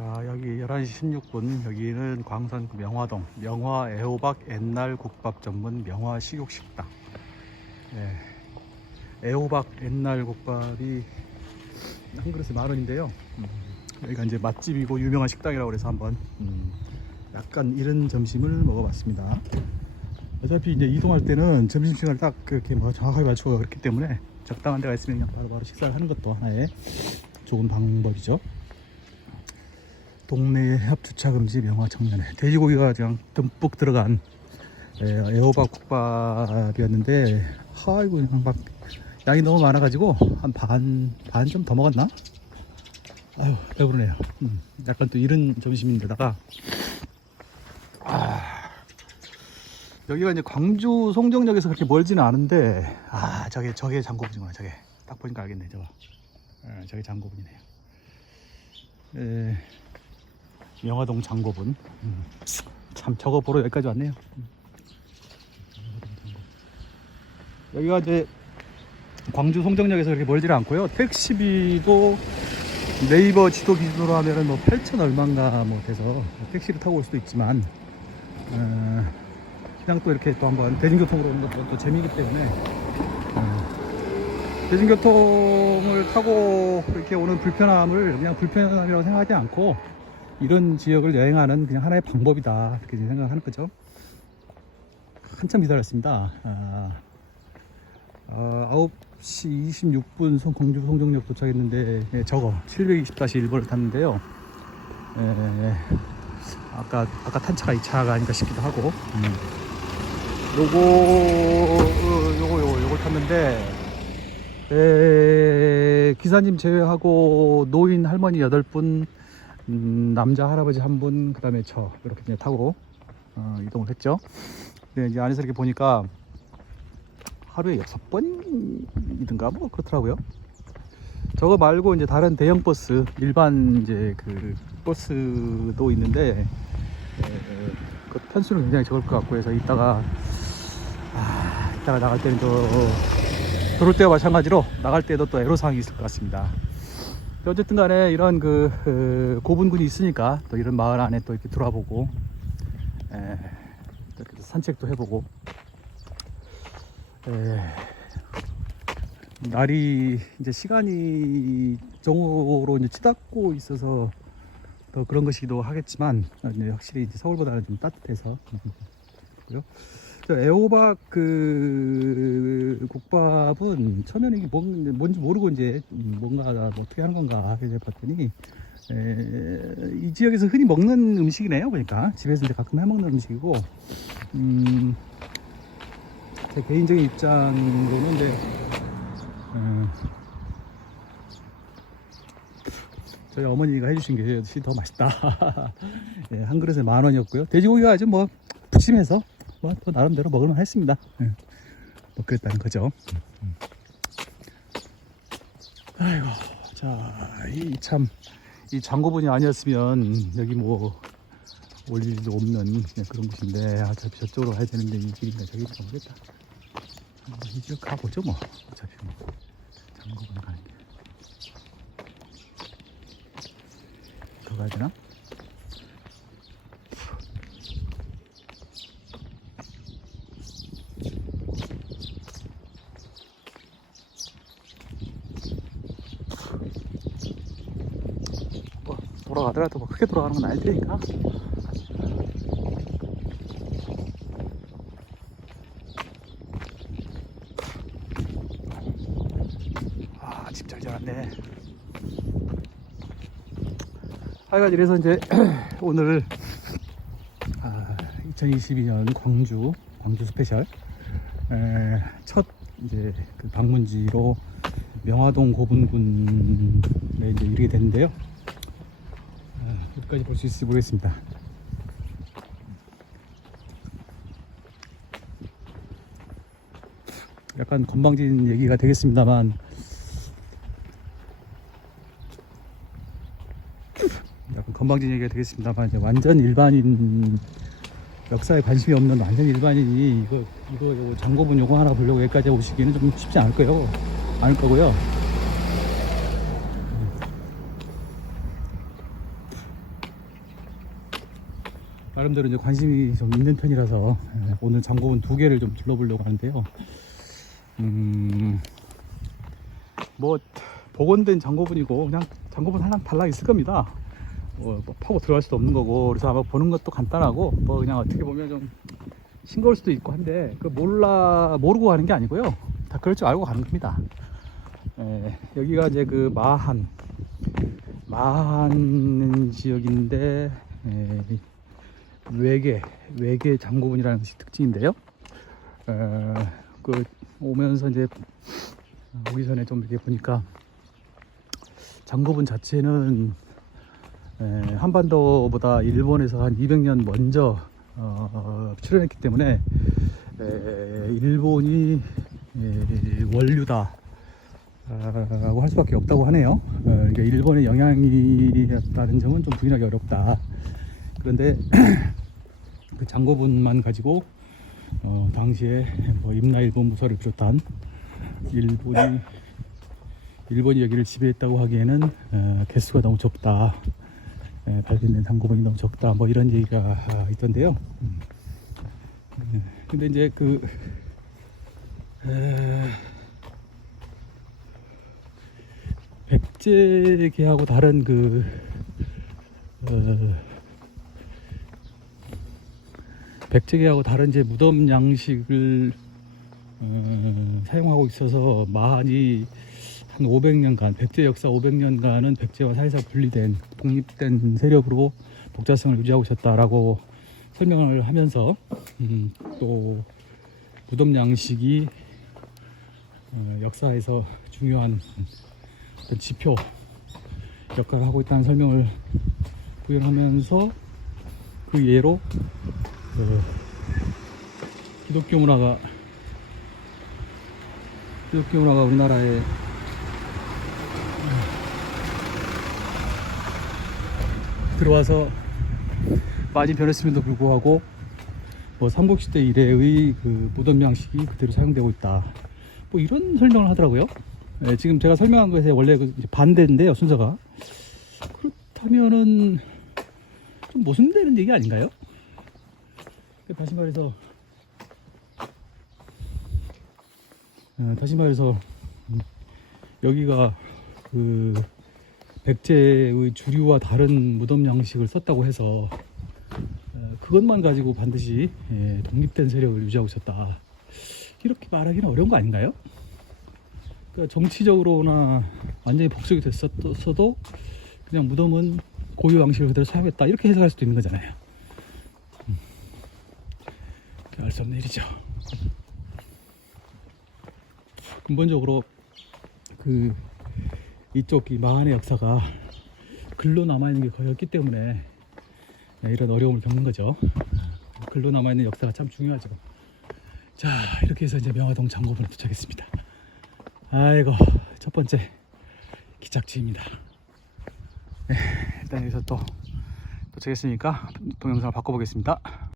자, 여기 11시 16분, 여기는 광산 명화동 명화 애호박 옛날 국밥 전문 명화 식육식당. 애호박 옛날 국밥이 한 그릇에 10,000원인데요. 여기가 이제 맛집이고 유명한 식당이라고 해서 한번 약간 이른 점심을 먹어봤습니다. 어차피 이제 이동할 때는 점심시간을 딱 그렇게 뭐 정확하게 맞추고 그렇기 때문에 적당한 데가 있으면 그냥 바로바로 식사를 하는 것도 하나의 좋은 방법이죠. 동네 협주차 금지 명화 청년회. 돼지고기가 그냥 듬뿍 들어간 애호박 국밥이었는데, 아이고 그냥 막 양이 너무 많아가지고 한 반 좀 더 먹었나? 아유 배부르네요. 약간 또 이른 점심인데다가 여기가 이제 광주 송정역에서 그렇게 멀지는 않은데, 저게 장고분이구나. 저게 딱 보니까 알겠네. 저게 장고분이네요. 명화동 장고분. 참 저거 보러 여기까지 왔네요. 여기가 이제 광주 송정역에서 그렇게 멀지는 않고요. 택시비도 네이버 지도 기준으로 하면은 뭐 8,000 얼마인가 뭐 돼서 택시를 타고 올 수도 있지만, 그냥 또 이렇게 또 한번 대중교통으로 오는 것도 또 재미이기 때문에 대중교통을 타고 이렇게 오는 불편함을 그냥 불편함이라고 생각하지 않고 이런 지역을 여행하는 그냥 하나의 방법이다, 이렇게 생각하는 거죠. 한참 기다렸습니다. 9시 26분 광주 송정역 도착했는데, 저거 720-1번을 탔는데요. 아까 탄 차가 이 차가 아닌가 싶기도 하고, 요거 탔는데, 기사님 제외하고 노인 할머니 8분, 남자 할아버지 1분, 그 다음에 저 이렇게 그냥 타고 이동을 했죠. 네, 이제 안에서 이렇게 보니까 하루에 6번이든가 뭐 그렇더라고요. 저거 말고 이제 다른 대형 버스, 일반 이제 그 버스도 있는데, 그 편수는 굉장히 적을 것 같고 해서 이따가 나갈 때는 들어올 때와 마찬가지로 나갈 때도 또 애로사항이 있을 것 같습니다. 어쨌든 간에 이런 고분군이 있으니까 또 이런 마을 안에 또 이렇게 들어와보고, 산책도 해보고, 날이 이제 시간이 정오로 이제 치닫고 있어서 더 그런 것이기도 하겠지만, 확실히 이제 서울보다는 좀 따뜻해서 그렇고요. 애호박 국밥은 처음에는 이게 뭔지 모르고 이제 뭔가 어떻게 하는 건가 해서 봤더니, 이 지역에서 흔히 먹는 음식이네요. 보니까 집에서 이제 가끔 해 먹는 음식이고, 제 개인적인 입장으로는 저희 어머니가 해주신 것이 더 맛있다. 한 그릇에 10,000원이었고요. 돼지고기가 아주 뭐 푸짐해서 또 나름대로 먹을만 했습니다. 뭐 그랬다는 거죠. 아이고, 자, 이 장고분이 아니었으면 여기 뭐 올 일도 없는 그런 곳인데, 어차피 저쪽으로 가야 되는데 이 길인가 저길인가 모르겠다. 이쪽 가보죠 뭐. 어차피 뭐 장고분 가는 길 더 가야 되나? 돌아가더라도 뭐 크게 돌아가는 건 아닐 테니까. 집 잘 지었네. 하여간 이래서 이제 오늘 2022년 광주 스페셜 첫 이제 그 방문지로 명화동 고분군에 이제 이르게 됐는데요. 여기까지 볼 수 있을지 모르겠습니다. 약간 건방진 얘기가 되겠습니다만, 이제 완전 일반인, 역사에 관심이 없는 완전 일반인이 이거 장고분 요거 하나 보려고 여기까지 오시기는 좀 쉽지 않을 거고요. 나름대로 이제 관심이 좀 있는 편이라서 오늘 장고분 2개를 좀 둘러보려고 하는데요. 뭐 복원된 장고분이고 그냥 장고분 하나 달라 있을 겁니다. 뭐 파고 들어갈 수도 없는 거고, 그래서 아마 보는 것도 간단하고 뭐 그냥 어떻게 보면 좀 싱거울 수도 있고 한데, 그 모르고 가는 게 아니고요. 다 그럴 줄 알고 가는 겁니다. 여기가 이제 그 마한 지역인데 외계 장고분이라는 것이 특징인데요. 그 오면서 이제 오기 전에 좀 이렇게 보니까 장고분 자체는 한반도보다 일본에서 한 200년 먼저 출현했기 때문에 일본이 원류다 라고 할 수밖에 없다고 하네요. 그러니까 일본의 영향이었다는 점은 좀 부인하기 어렵다. 그런데 그 장고분만 가지고 당시에 뭐 임나일본 무서를 비롯한 일본이 여기를 지배했다고 하기에는 개수가 너무 적다, 발견된 장고분이 너무 적다, 뭐 이런 얘기가 있던데요. 근데 이제 그 백제계하고 다른 백제계하고 다른 이제 무덤 양식을 사용하고 있어서 마한이 한 500년간, 백제 역사 500년간은 백제와 사실상 분리된 독립된 세력으로 독자성을 유지하고 있었다라고 설명을 하면서 또 무덤 양식이 역사에서 중요한 어떤 지표 역할을 하고 있다는 설명을 부연하면서 그 예로 기독교 문화가 우리나라에 들어와서 많이 변했음에도 불구하고 뭐 삼국시대 이래의 그 무덤 양식이 그대로 사용되고 있다, 뭐 이런 설명을 하더라고요. 지금 제가 설명한 것에 원래 반대인데요, 순서가. 그렇다면은 좀 모순되는 얘기 아닌가요? 다시 말해서 여기가 그 백제의 주류와 다른 무덤 양식을 썼다고 해서 그것만 가지고 반드시 독립된 세력을 유지하고 있었다, 이렇게 말하기는 어려운 거 아닌가요? 그러니까 정치적으로나 완전히 복속이 됐었어도 그냥 무덤은 고유 양식을 그대로 사용했다, 이렇게 해석할 수도 있는 거잖아요. 알 수 없는 일이죠. 근본적으로 그 이쪽 이 마한의 역사가 글로 남아있는 게 거의 없기 때문에 이런 어려움을 겪는 거죠. 글로 남아있는 역사가 참 중요하죠. 자, 이렇게 해서 이제 명화동 장고분에 도착했습니다. 아이고, 첫 번째 기착지입니다. 일단 여기서 또 도착했으니까 동영상을 바꿔보겠습니다.